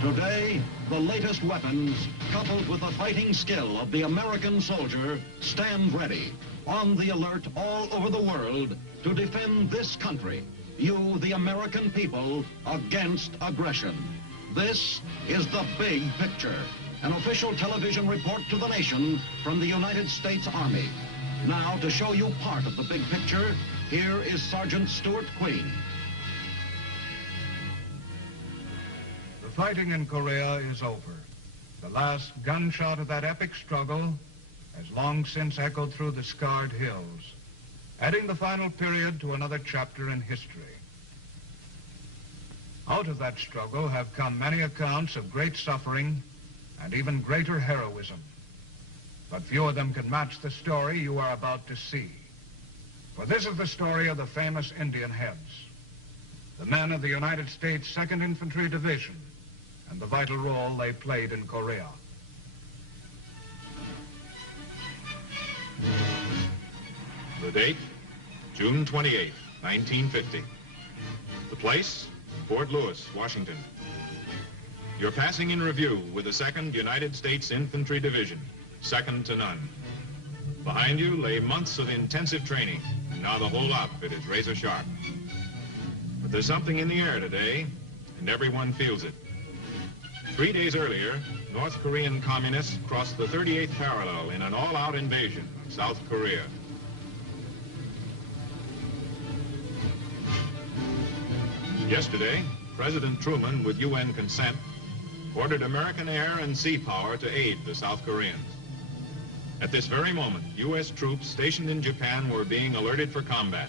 Today, the latest weapons, coupled with the fighting skill of the American soldier, stand ready, on the alert all over the world to defend this country, you, the American people, against aggression. This is The Big Picture, an official television report to the nation from the United States Army. Now, to show you part of the big picture, here is Sergeant Stuart Queen. The fighting in Korea is over. The last gunshot of that epic struggle has long since echoed through the scarred hills, adding the final period to another chapter in history. Out of that struggle have come many accounts of great suffering and even greater heroism. But few of them can match the story you are about to see. For this is the story of the famous Indian Heads, the men of the United States 2nd Infantry Division, and the vital role they played in Korea. The date, June 28, 1950. The place, Fort Lewis, Washington. You're passing in review with the 2nd United States Infantry Division, second to none. Behind you lay months of intensive training, and now the whole outfit is razor sharp. But there's something in the air today, and everyone feels it. 3 days earlier, North Korean communists crossed the 38th parallel in an all-out invasion of South Korea. Yesterday, President Truman, with UN consent, ordered American air and sea power to aid the South Koreans. At this very moment, U.S. troops stationed in Japan were being alerted for combat,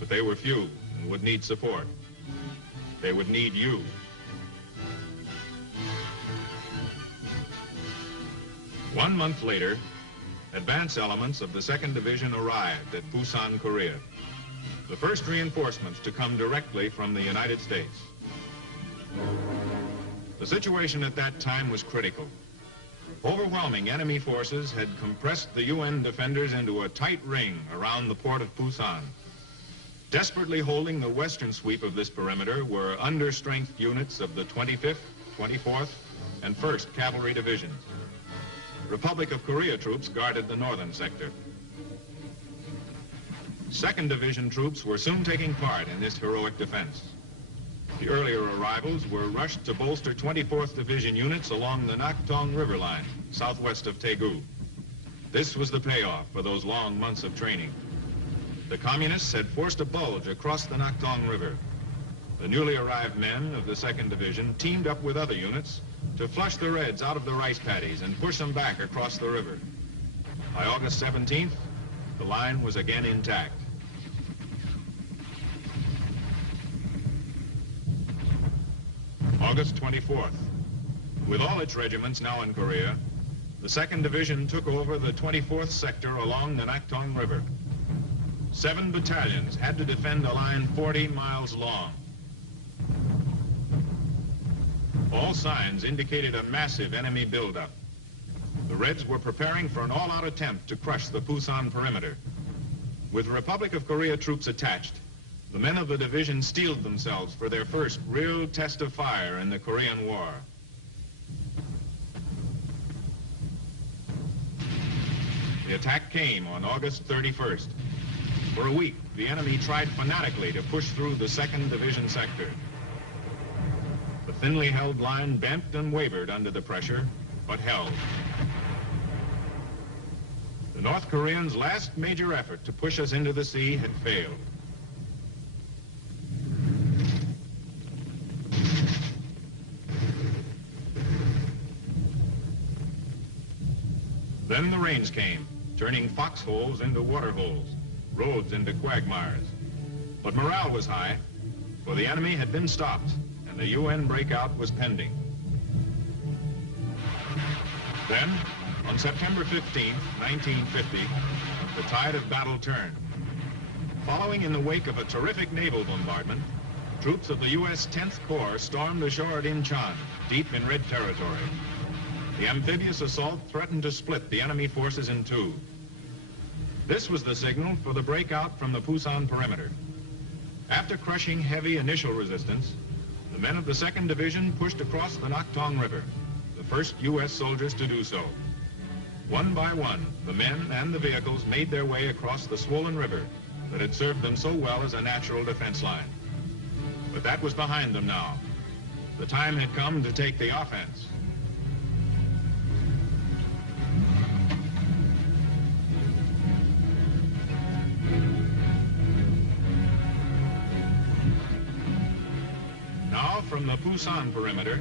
but they were few and would need support. They would need you. One month later, advance elements of the 2nd Division arrived at Busan, Korea. The first reinforcements to come directly from the United States. The situation at that time was critical. Overwhelming enemy forces had compressed the UN defenders into a tight ring around the port of Busan. Desperately holding the western sweep of this perimeter were understrength units of the 25th, 24th, and 1st Cavalry Divisions. Republic of Korea troops guarded the northern sector. 2nd Division troops were soon taking part in this heroic defense. The earlier arrivals were rushed to bolster 24th Division units along the Naktong River line, southwest of Daegu. This was the payoff for those long months of training. The communists had forced a bulge across the Naktong River. The newly arrived men of the 2nd Division teamed up with other units to flush the Reds out of the rice paddies and push them back across the river. By August 17th, the line was again intact. August 24th. With all its regiments now in Korea, the 2nd Division took over the 24th sector along the Naktong River. 7 battalions had to defend a line 40 miles long. All signs indicated a massive enemy buildup. The Reds were preparing for an all-out attempt to crush the Busan perimeter. With Republic of Korea troops attached, the men of the division steeled themselves for their first real test of fire in the Korean War. The attack came on August 31st. For a week, the enemy tried fanatically to push through the 2nd Division sector. The thinly held line bent and wavered under the pressure, but held. The North Koreans' last major effort to push us into the sea had failed. Then the rains came, turning foxholes into waterholes, roads into quagmires. But morale was high, for the enemy had been stopped, and the UN breakout was pending. Then, on September 15, 1950, the tide of battle turned. Following in the wake of a terrific naval bombardment, troops of the U.S. 10th Corps stormed ashore at Incheon, deep in Red territory. The amphibious assault threatened to split the enemy forces in two. This was the signal for the breakout from the Busan perimeter. After crushing heavy initial resistance, the men of the 2nd Division pushed across the Nakhtong River, the first U.S. soldiers to do so. One by one, the men and the vehicles made their way across the swollen river that had served them so well as a natural defense line. But that was behind them now. The time had come to take the offense. Now, from the Pusan perimeter,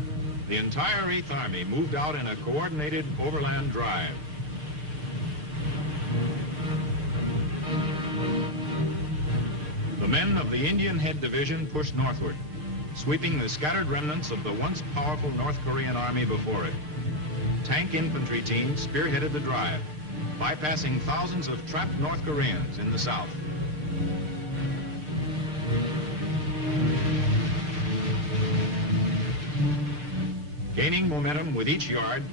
the entire 8th Army moved out in a coordinated overland drive. The men of the Indian Head Division pushed northward, sweeping the scattered remnants of the once powerful North Korean army before it. Tank infantry teams spearheaded the drive, bypassing thousands of trapped North Koreans in the south. Gaining momentum with each yard,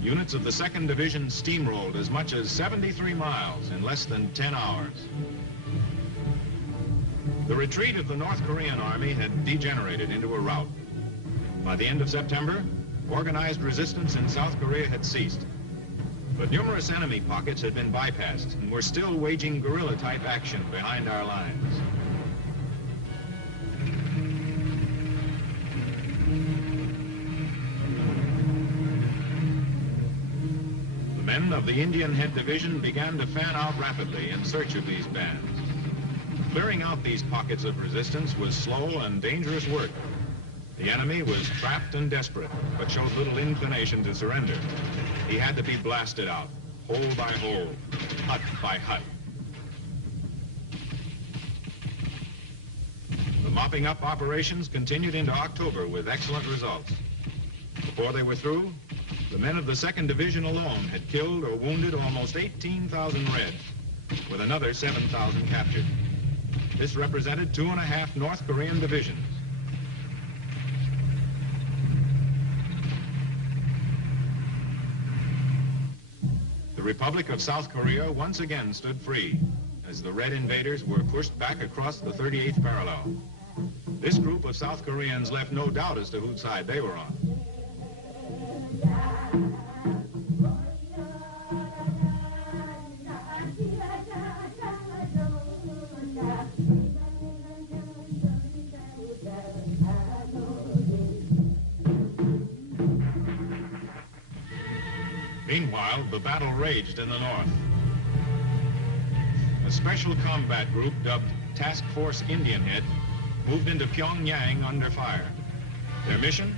units of the 2nd Division steamrolled as much as 73 miles in less than 10 hours. The retreat of the North Korean army had degenerated into a rout. By the end of September, organized resistance in South Korea had ceased. But numerous enemy pockets had been bypassed and were still waging guerrilla-type action behind our lines. The men of the Indian Head Division began to fan out rapidly in search of these bands. Clearing out these pockets of resistance was slow and dangerous work. The enemy was trapped and desperate, but showed little inclination to surrender. He had to be blasted out, hole by hole, hut by hut. The mopping up operations continued into October with excellent results. Before they were through, the men of the 2nd Division alone had killed or wounded almost 18,000 Reds, with another 7,000 captured. This represented 2.5 North Korean divisions. The Republic of South Korea once again stood free as the Red invaders were pushed back across the 38th parallel. This group of South Koreans left no doubt as to whose side they were on. Meanwhile, the battle raged in the north. A special combat group dubbed Task Force Indian Head moved into Pyongyang under fire. Their mission?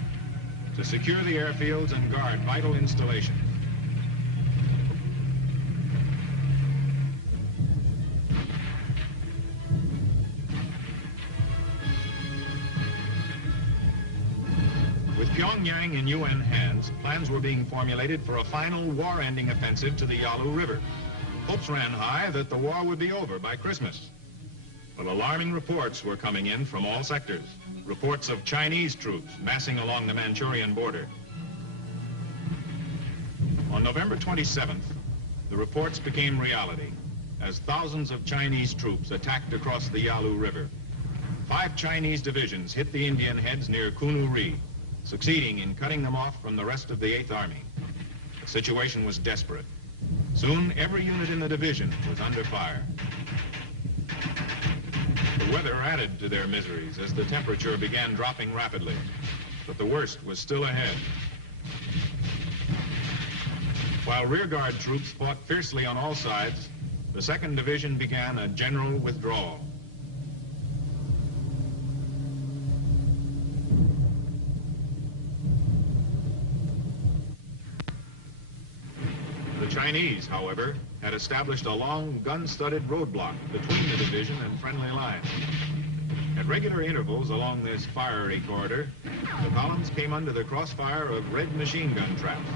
To secure the airfields and guard vital installations. With Pyongyang in UN hands, plans were being formulated for a final war-ending offensive to the Yalu River. Hopes ran high that the war would be over by Christmas. But alarming reports were coming in from all sectors. Reports of Chinese troops massing along the Manchurian border. On November 27th, the reports became reality as thousands of Chinese troops attacked across the Yalu River. 5 Chinese divisions hit the Indian Heads near Kunuri, succeeding in cutting them off from the rest of the 8th Army. The situation was desperate. Soon, every unit in the division was under fire. The weather added to their miseries as the temperature began dropping rapidly, but the worst was still ahead. While rearguard troops fought fiercely on all sides, the 2nd Division began a general withdrawal. The Chinese, however, had established a long gun-studded roadblock between the division and friendly lines. At regular intervals along this fiery corridor, the columns came under the crossfire of Red machine gun traps.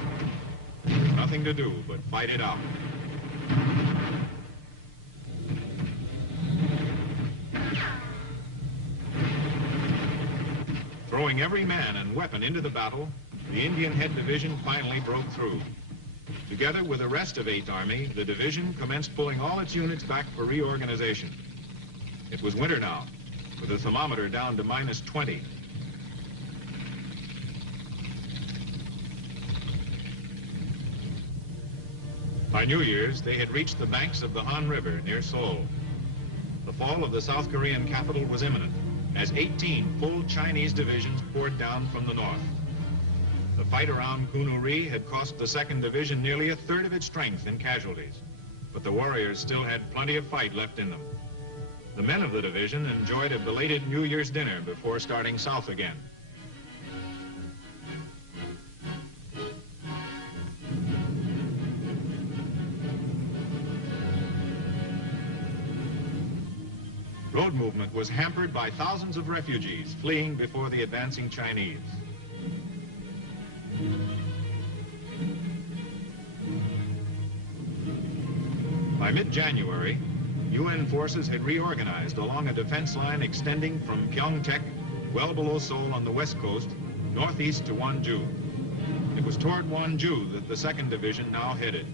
There was nothing to do but fight it out. Throwing every man and weapon into the battle, the Indian Head Division finally broke through. Together with the rest of 8th Army, the division commenced pulling all its units back for reorganization. It was winter now, with the thermometer down to -20. By New Year's, they had reached the banks of the Han River near Seoul. The fall of the South Korean capital was imminent, as 18 full Chinese divisions poured down from the north. The fight around Kunuri had cost the 2nd Division nearly a third of its strength in casualties, but the warriors still had plenty of fight left in them. The men of the division enjoyed a belated New Year's dinner before starting south again. Road movement was hampered by thousands of refugees fleeing before the advancing Chinese. By mid-January, UN forces had reorganized along a defense line extending from Pyeongtaek, well below Seoul on the west coast, northeast to Wonju. It was toward Wonju that the 2nd Division now headed.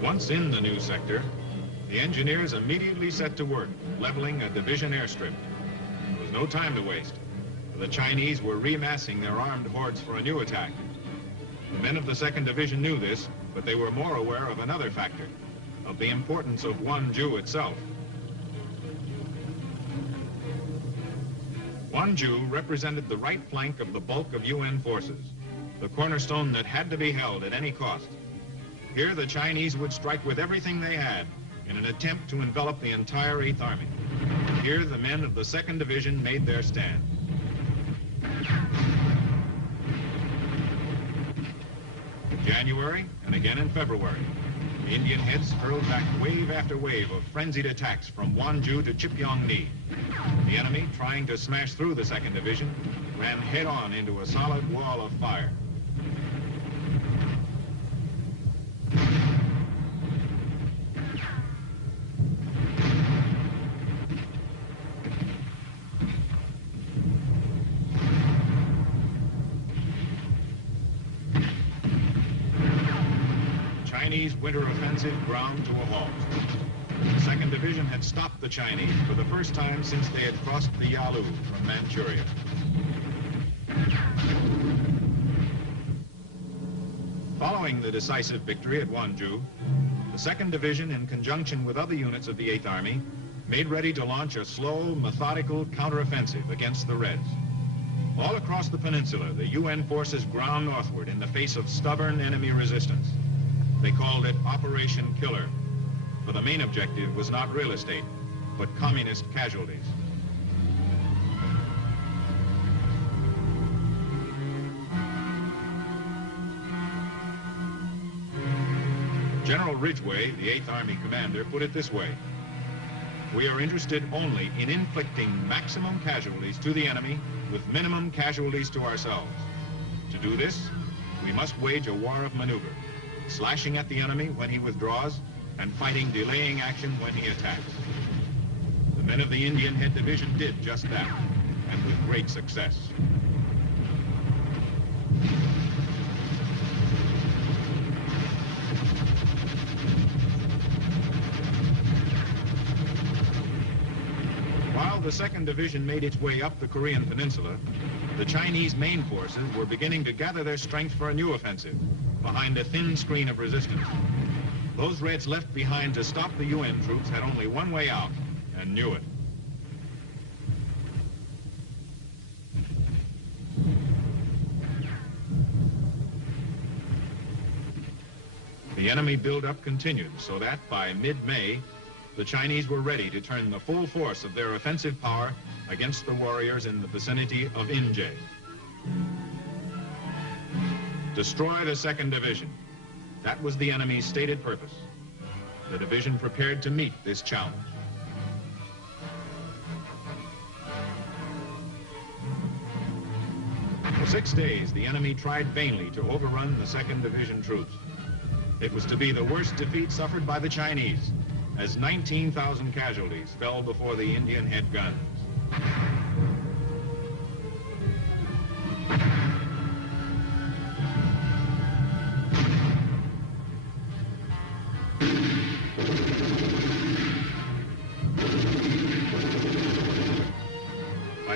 Once in the new sector, the engineers immediately set to work, leveling a division airstrip. There was no time to waste. The Chinese were remassing their armed hordes for a new attack. The men of the 2nd Division knew this, but they were more aware of another factor, of the importance of Wonju itself. Wonju represented the right flank of the bulk of UN forces, the cornerstone that had to be held at any cost. Here, the Chinese would strike with everything they had in an attempt to envelop the entire 8th Army. Here, the men of the 2nd Division made their stand. In January, and again in February, the Indian heads hurled back wave after wave of frenzied attacks from Wonju to Chipyeong-ni. The enemy, trying to smash through the 2nd Division, ran head-on into a solid wall of fire. Chinese winter offensive ground to a halt. The 2nd Division had stopped the Chinese for the first time since they had crossed the Yalu from Manchuria. Following the decisive victory at Wonju, the 2nd Division, in conjunction with other units of the 8th Army, made ready to launch a slow, methodical counteroffensive against the Reds. All across the peninsula, the UN forces ground northward in the face of stubborn enemy resistance. They called it Operation Killer, for the main objective was not real estate, but communist casualties. General Ridgway, the 8th Army commander, put it this way: "We are interested only in inflicting maximum casualties to the enemy with minimum casualties to ourselves. To do this, we must wage a war of maneuver, slashing at the enemy when he withdraws and fighting delaying action when he attacks." The men of the Indian Head Division did just that, and with great success. While the 2nd Division made its way up the Korean peninsula, the Chinese main forces were beginning to gather their strength for a new offensive behind a thin screen of resistance. Those Reds left behind to stop the UN troops had only one way out, and knew it. The enemy buildup continued, so that by mid-May, the Chinese were ready to turn the full force of their offensive power against the warriors in the vicinity of Inje. Destroy the 2nd Division. That was the enemy's stated purpose. The division prepared to meet this challenge. For 6 days, the enemy tried vainly to overrun the 2nd Division troops. It was to be the worst defeat suffered by the Chinese, as 19,000 casualties fell before the Indian Head guns.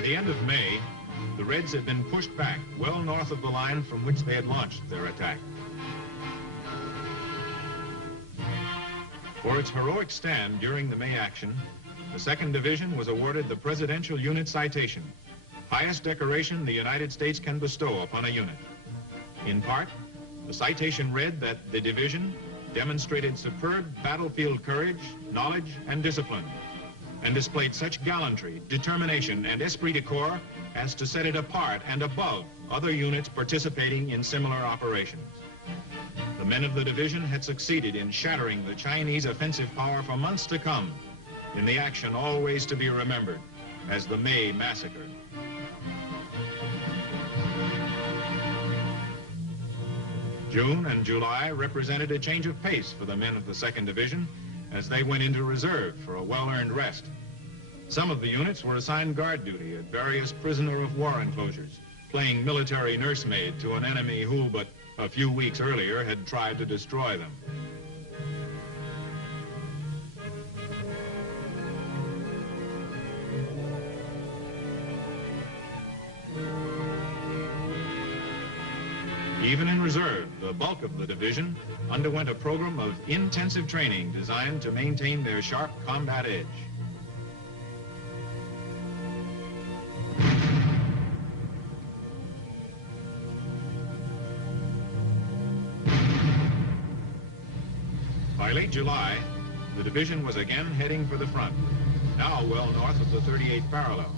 the end of May, the Reds had been pushed back well north of the line from which they had launched their attack. For its heroic stand during the May action, the 2nd Division was awarded the Presidential Unit Citation, highest decoration the United States can bestow upon a unit. In part, the citation read that the division demonstrated superb battlefield courage, knowledge, and discipline, and displayed such gallantry, determination, and esprit de corps as to set it apart and above other units participating in similar operations. The men of the division had succeeded in shattering the Chinese offensive power for months to come in the action always to be remembered as the May Massacre. June and July represented a change of pace for the men of the 2nd Division as they went into reserve for a well-earned rest. Some of the units were assigned guard duty at various prisoner of war enclosures, playing military nursemaid to an enemy who, but a few weeks earlier, had tried to destroy them. Even in reserve, the bulk of the division underwent a program of intensive training designed to maintain their sharp combat edge. By late July, the division was again heading for the front, now well north of the 38th parallel.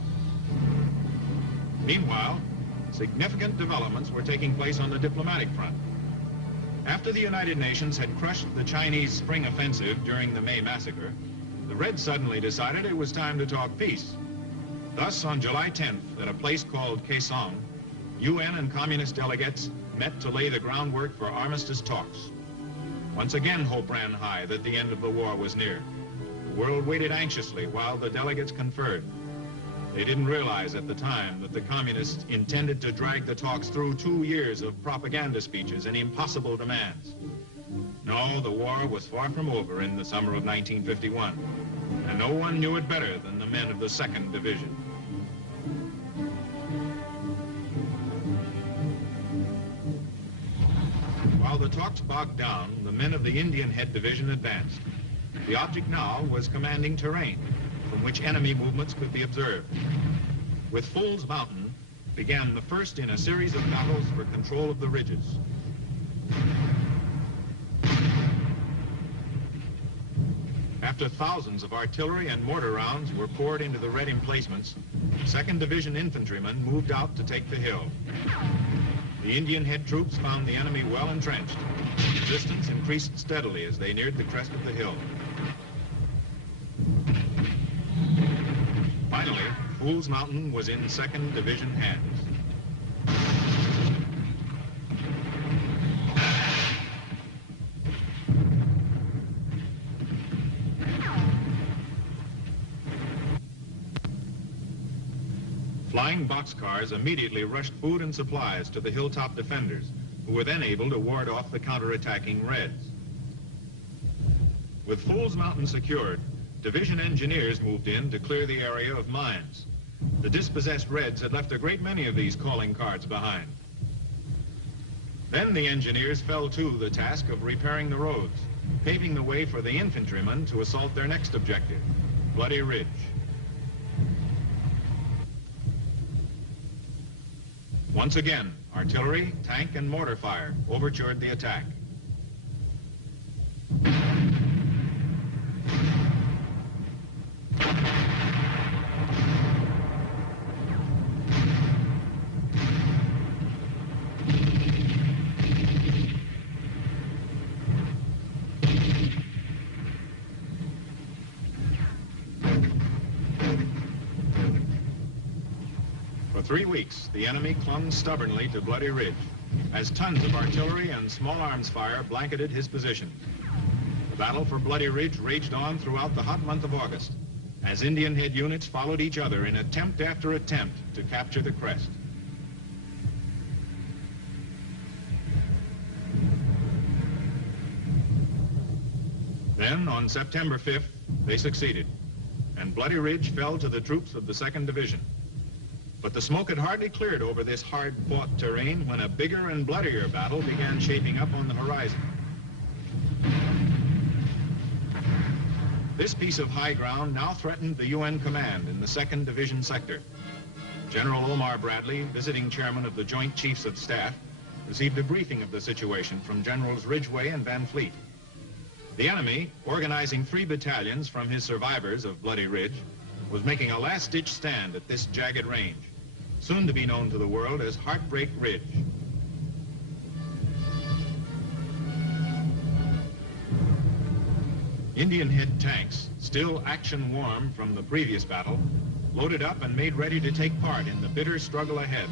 Meanwhile, significant developments were taking place on the diplomatic front. After the United Nations had crushed the Chinese spring offensive during the May Massacre, the Reds suddenly decided it was time to talk peace. Thus, on July 10th, at a place called Kaesong, UN and communist delegates met to lay the groundwork for armistice talks. Once again, hope ran high that the end of the war was near. The world waited anxiously while the delegates conferred. They didn't realize at the time that the communists intended to drag the talks through 2 years of propaganda speeches and impossible demands. No, the war was far from over in the summer of 1951, and no one knew it better than the men of the 2nd Division. While the talks bogged down, the men of the Indian Head Division advanced. The object now was commanding terrain, from which enemy movements could be observed. With Fool's Mountain began the first in a series of battles for control of the ridges. After thousands of artillery and mortar rounds were poured into the Red emplacements, 2nd Division infantrymen moved out to take the hill. The Indian Head troops found the enemy well entrenched. Resistance increased steadily as they neared the crest of the hill. Finally, Fool's Mountain was in 2nd Division hands. Flying boxcars immediately rushed food and supplies to the hilltop defenders, who were then able to ward off the counterattacking Reds. With Fool's Mountain secured, division engineers moved in to clear the area of mines. The dispossessed Reds had left a great many of these calling cards behind. Then the engineers fell to the task of repairing the roads, paving the way for the infantrymen to assault their next objective, Bloody Ridge. Once again, artillery, tank, and mortar fire overtured the attack. For 3 weeks, the enemy clung stubbornly to Bloody Ridge, as tons of artillery and small arms fire blanketed his position. The battle for Bloody Ridge raged on throughout the hot month of August, as Indian Head units followed each other in attempt after attempt to capture the crest. Then, on September 5th, they succeeded, and Bloody Ridge fell to the troops of the 2nd Division. But the smoke had hardly cleared over this hard-fought terrain when a bigger and bloodier battle began shaping up on the horizon. This piece of high ground now threatened the UN command in the 2nd Division sector. General Omar Bradley, visiting chairman of the Joint Chiefs of Staff, received a briefing of the situation from Generals Ridgway and Van Fleet. The enemy, organizing 3 battalions from his survivors of Bloody Ridge, was making a last-ditch stand at this jagged range, soon to be known to the world as Heartbreak Ridge. Indian Head tanks, still action-warm from the previous battle, loaded up and made ready to take part in the bitter struggle ahead.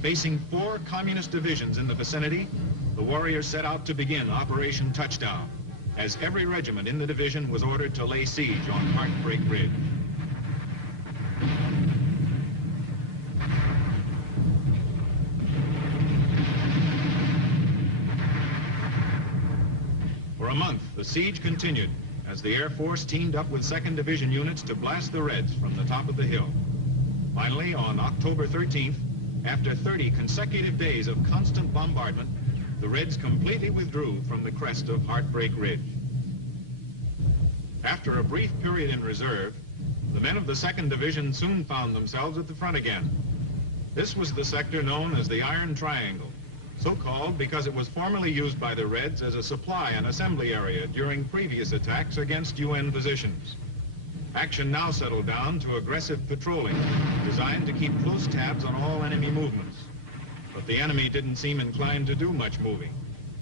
Facing 4 communist divisions in the vicinity, the warriors set out to begin Operation Touchdown, as every regiment in the division was ordered to lay siege on Heartbreak Ridge. For a month, the siege continued as the Air Force teamed up with 2nd Division units to blast the Reds from the top of the hill. Finally, on October 13th, after 30 consecutive days of constant bombardment, the Reds completely withdrew from the crest of Heartbreak Ridge. After a brief period in reserve, the men of the 2nd Division soon found themselves at the front again. This was the sector known as the Iron Triangle, so called because it was formerly used by the Reds as a supply and assembly area during previous attacks against UN positions. Action now settled down to aggressive patrolling, designed to keep close tabs on all enemy movements. But the enemy didn't seem inclined to do much moving,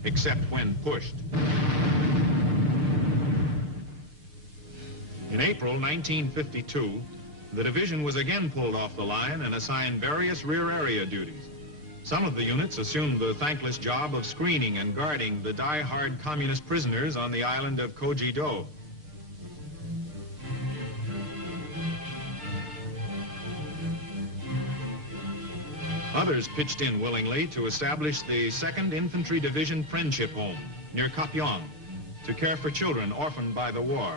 except when pushed. In April 1952, the division was again pulled off the line and assigned various rear area duties. Some of the units assumed the thankless job of screening and guarding the die-hard communist prisoners on the island of Kogi-Do. Others pitched in willingly to establish the 2nd Infantry Division Friendship Home near Kapyong to care for children orphaned by the war.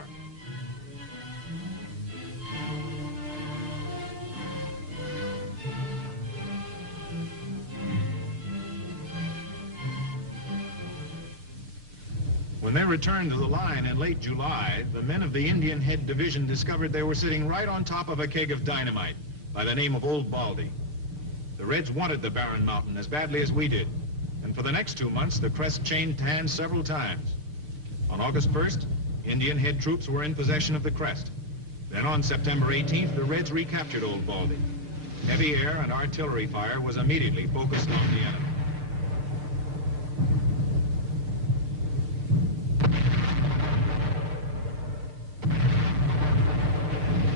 When they returned to the line in late July, the men of the Indian Head Division discovered they were sitting right on top of a keg of dynamite by the name of Old Baldy. The Reds wanted the barren mountain as badly as we did, and for the next 2 months, the crest changed hands several times. On August 1st, Indian Head troops were in possession of the crest. Then on September 18th, the Reds recaptured Old Baldy. Heavy air and artillery fire was immediately focused on the enemy.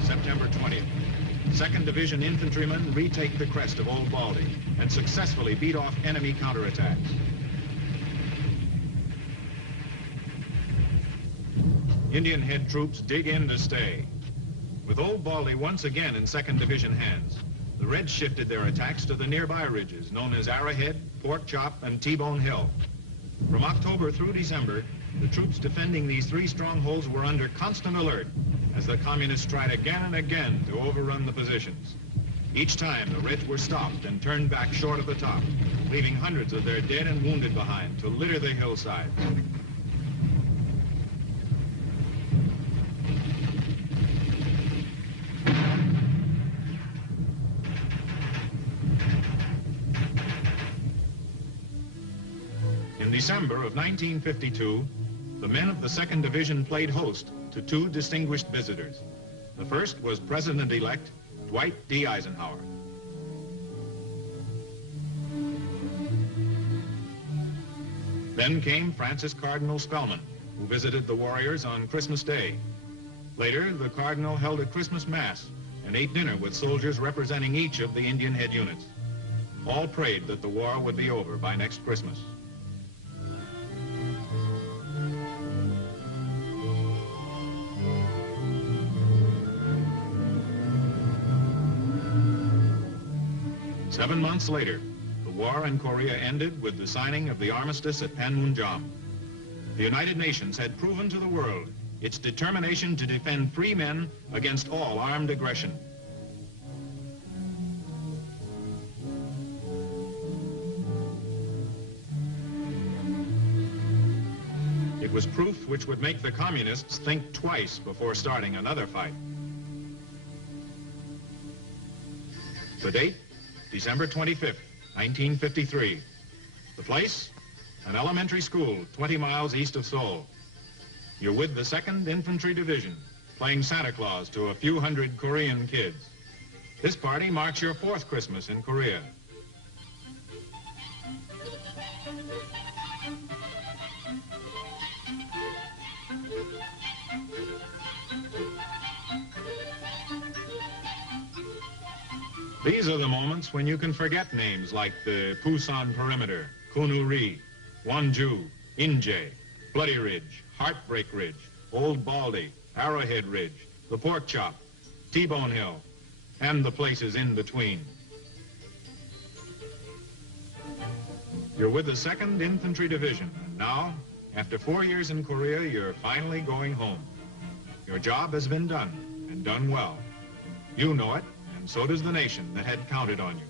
September 20th. 2nd Division infantrymen retake the crest of Old Baldy and successfully beat off enemy counterattacks. Indian Head troops dig in to stay. With Old Baldy once again in 2nd Division hands, the Reds shifted their attacks to the nearby ridges known as Arrowhead, Pork Chop, and T-Bone Hill. From October through December, the troops defending these 3 strongholds were under constant alert as the communists tried again and again to overrun the positions. Each time, the Reds were stopped and turned back short of the top, leaving hundreds of their dead and wounded behind to litter the hillsides. In December of 1952, the men of the 2nd Division played host to 2 distinguished visitors. The first was President-elect Dwight D. Eisenhower. Then came Francis Cardinal Spellman, who visited the warriors on Christmas Day. Later, the Cardinal held a Christmas Mass and ate dinner with soldiers representing each of the Indian Head units. All prayed that the war would be over by next Christmas. Seven months later, the war in Korea ended with the signing of the armistice at Panmunjom. The United Nations had proven to the world its determination to defend free men against all armed aggression. It was proof which would make the communists think twice before starting another fight. The date, December 25th, 1953. The place, an elementary school 20 miles east of Seoul. You're with the 2nd Infantry Division, playing Santa Claus to a few hundred Korean kids. This party marks your 4th Christmas in Korea. These are the moments when you can forget names like the Pusan Perimeter, Kunuri, Wonju, Inje, Bloody Ridge, Heartbreak Ridge, Old Baldy, Arrowhead Ridge, the Pork Chop, T-Bone Hill, and the places in between. You're with the 2nd Infantry Division, and now, after 4 years in Korea, you're finally going home. Your job has been done, and done well. You know it, and so does the nation that had counted on you.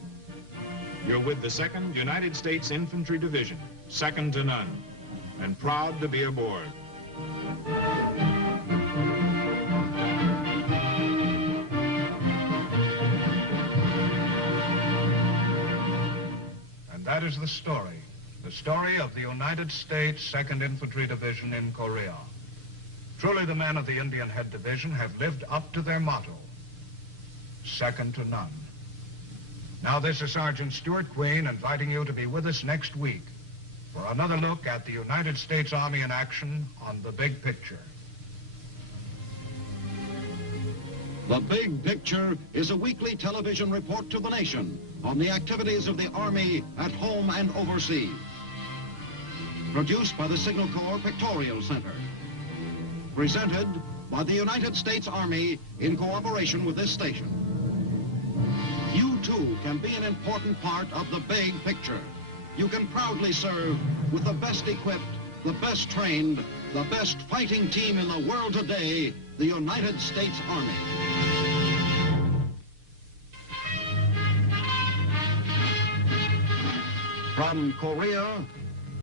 You're with the 2nd United States Infantry Division, second to none, and proud to be aboard. And that is the story of the United States 2nd Infantry Division in Korea. Truly, the men of the Indian Head Division have lived up to their motto, second to none. Now, this is Sergeant Stuart Queen inviting you to be with us next week for another look at the United States Army in action on The Big Picture. The Big Picture is a weekly television report to the nation on the activities of the Army at home and overseas. Produced by the Signal Corps Pictorial Center. Presented by the United States Army in cooperation with this station. You, too, can be an important part of the big picture. You can proudly serve with the best equipped, the best trained, the best fighting team in the world today, the United States Army. From Korea